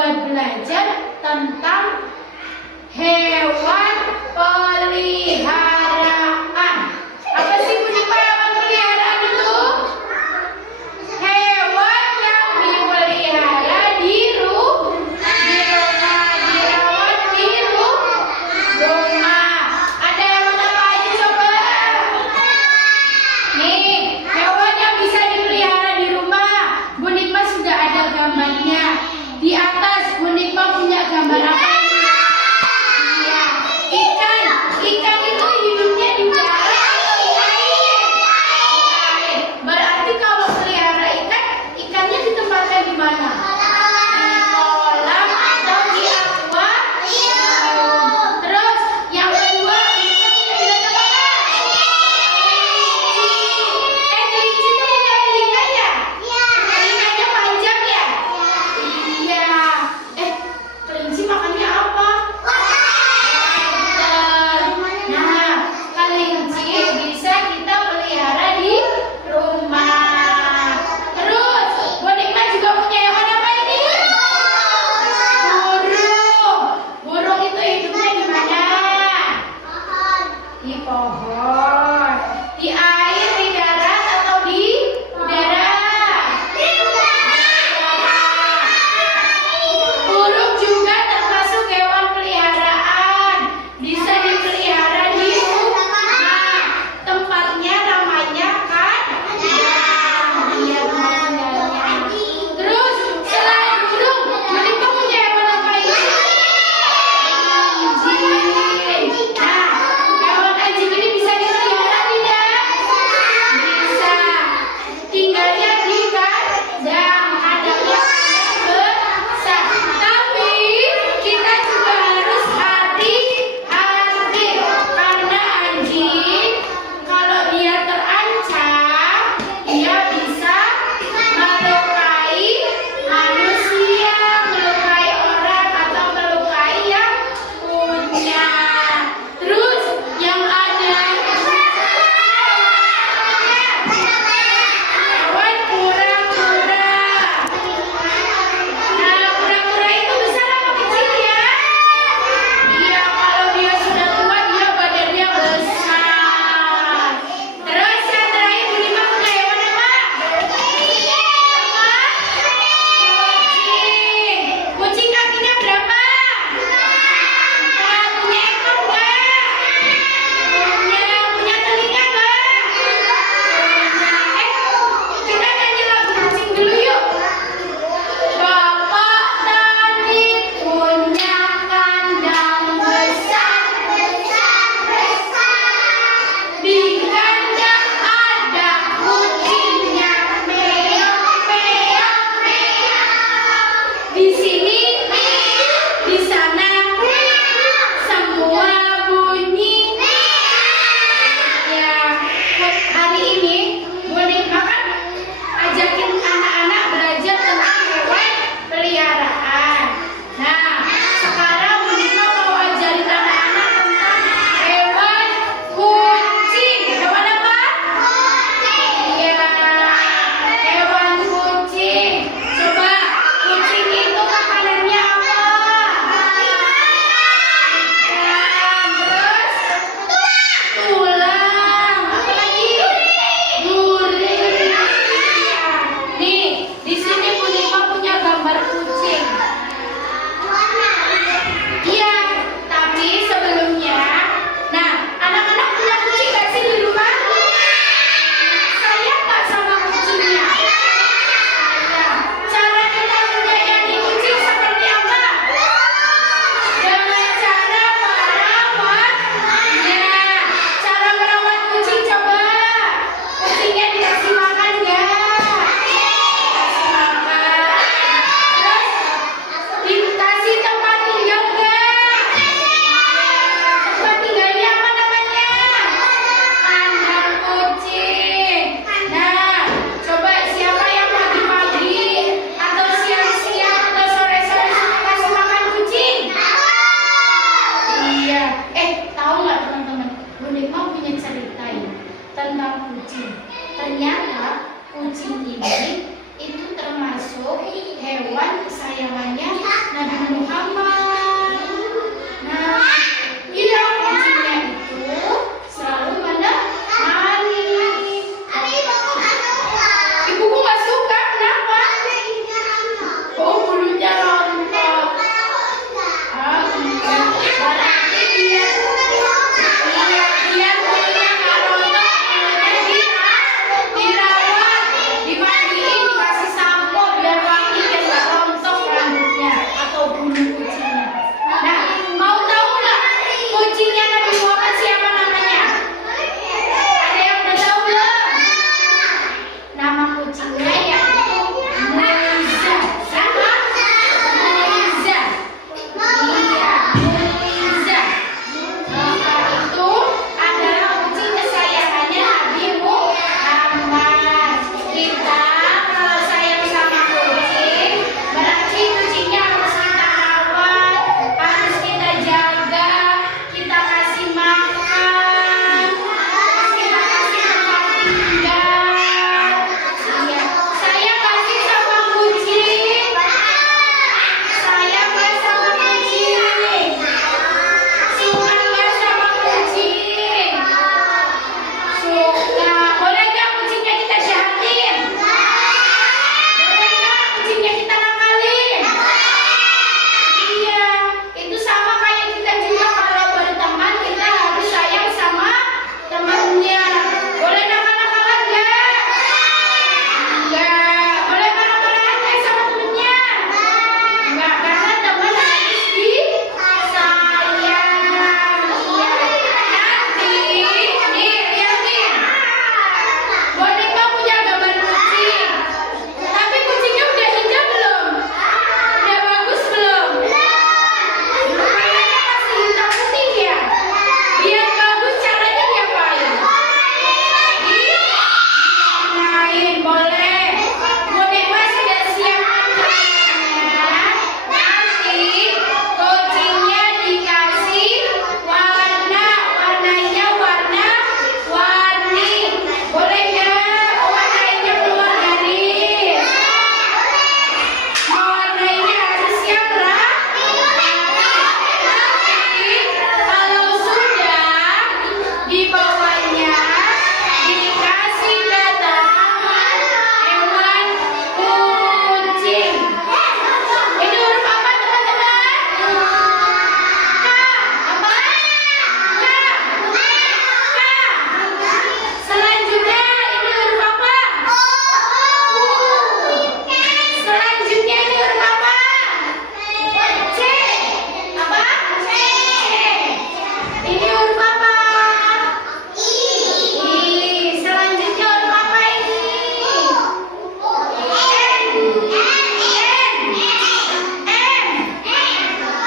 buat belajar tentang hewan peliharaan. Apa sih Bunipa hewan peliharaan itu? Hewan yang dipelihara di rumah, dirawat di rumah. Ada hewan apa aja coba? Nih, hewan yang bisa dipelihara di rumah. Bunipa sudah ada gambarnya. Di atas Bunipa punya gambar apa? Ikan itu hidupnya di darat atau di air? Berarti kalau pelihara ikan, ikannya ditempatkan di mana? Di kolam atau di akuarium. Terus yang kedua, kita punya binatang apa? Kelinci itu punya telinga ya? Telinganya panjang ya? Iya. Kelinci makannya apa? Bisa kita pelihara di rumah. Terus Bunipa juga punya hewan apa ini? Burung. Burung itu hidupnya di mana? Di pohon. Di air, di darat atau di udara? Di udara. Burung juga termasuk hewan peliharaan. Bisa dipelihara di tempatnya namanya kandang. Iya, kandangnya. Terus selain burung, Bunipa punya hewan apa ini? Anjing. Nah, hewan anjing ini bisa dipelihara tidak? Bisa. Tinggalnya di kandang. Kandangnya besar. Tapi kita juga harus hati-hati karena anjing kalau dia terancam, dia bisa melukai manusia, melukai orang atau melukai yang punya. Terus yang ada hewan kura-kura. Nah, kura-kura itu besar apa kecil ya? Iya, kalau dia sudah tua, dia badannya besar. Terus yang terakhir Bunipa punya hewan apa? Kucing. Kucing kakinya berapa? Punya ekor enggak? Punya telinga enggak? Kita nyanyi lagu kucing dulu yuk. Bapak tadi punya kandang besar. Di kandang ada kucingnya, meong meong meong. Di sini, di sana, semua bunyi. Ya, hari ini Bunipa kan ajakin anak-anak belajar tentang hewan peliharaan. Nah, sekarang Bunipa mau ajarin anak-anak tentang hewan kucing. Hewan apa? Iya, hewan kucing. Coba, kucing itu makanannya apa? Terus tulang. Apa lagi? Duri. Nih, di sini Bunipa punya gambar kucing. Iya, tapi sebelumnya, nah, anak-anak punya kucing nggak sih di rumah? Sayang nggak sama kucingnya? Sayang. Cara kita menyayangi kucing seperti apa? Dengan cara merawatnya. Cara merawat kucing coba. Kucingnya dikasih makan nggak? Dikasih makan. Terus dikasih tempat tinggal nggak? Tempat tinggalnya apa namanya? Kandang kucing. Nah, coba siapa yang pagi-pagi atau siang-siang atau sore-sore suka kasih makan kucing? Iya. Tahu nggak teman-teman? Bunipa punya cerita ya tentang kucing. Ternyata kucing ini itu termasuk hewan kesayangannya Nabi Muhammad. Nah, iya kucingnya itu selalu menemani. Ibuku nggak suka, kenapa? Oh, bulunya rontok. Ah, enggak. Berarti dia bulunya nggak rontok, bulunya dirawat, dimandiin, dikasih sampo biar wangi dan nggak rontok rambutnya atau bulu kucingnya. Nah, mau tahu nggak kucingnya Nabi Muhammad siapa namanya? Ada yang udah tahu belum? Nama kucingnya yaitu Muiza. Sama? Muiza. Iya, Muiza. Maka itu adalah kucing kesayangannya Nabi Muhammad. Kita kalau sayang sama kucing, berarti kucingnya harus kita rawat, harus kita jaga, kita kasih makan, terus kita kasih tempat tinggal. Iya, saya kasih sama kucing. Saya nggak sama kucing. Suka nggak sama kucing? Suka. Boleh nggak kucingnya kita jahatin? Boleh nggak kucingnya kita nakalin? Iya, itu sama kayak kita juga kalau berteman kita harus sayang sama temannya. Boleh nakal-nakalan nggak? Enggak. Boleh marah-marahan nggak sama temennya? Enggak, karena teman harus disayang. Iya. Nanti, nih, lihatin. Boneka punya gambar kucing. Tapi kucingnya udah hijau belum? Udah bagus belum? Makanya kasih hitam putih ya. Biar bagus caranya diapain? Diwarnain, boleh. Boneka sudah siapkan warnanya. Nanti kucingnya dikasih warnanya warna-warni. Boleh nggak? Warnanya keluar garis. Warnanya harus yang rapi. Nanti kalau sudah dibawanya dikasih ke taman hewan kucing. Ini huruf apa teman-teman? K. Apa? K. K. Selanjutnya ini huruf apa? Selanjutnya ini huruf apa? C. Apa? C. Ini huruf apa? I. Selanjutnya huruf apa ini? N.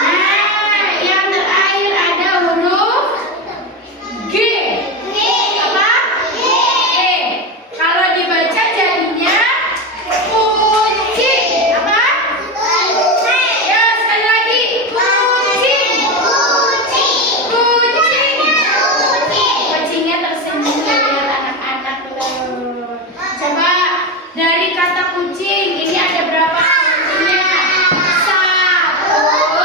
Nah, yang terakhir ada huruf G. Apa? G. Kalau dibaca jadinya kucing. Apa? Ya, sekali lagi. Kucing. Kucing. Kucingnya tersenyum lihat anak-anak loh. Coba dari kata kucing ini ada berapa kucingnya? 1, 2,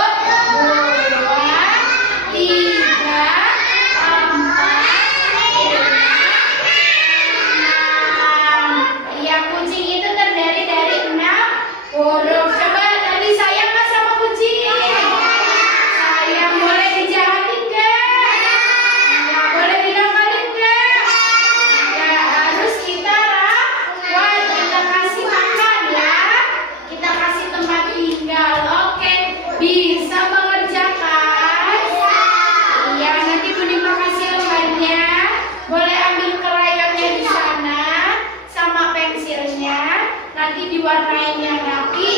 3, 4, 5, 6. Ya, kucing itu terdiri dari 6 huruf. Coba tadi sayang nggak sama kucing? Sayang. Boleh dijahatin nggak? Nggak. Boleh dinakalin nggak? Ya, harus kita rawat, kita kasih makan ya, kita kasih tempat tinggal. Oke, bisa mengerjakan? Iya, nanti Bunda kasih lembarnya. Boleh ambil krayonnya di sana sama pensilnya. Nanti diwarnain yang rapi.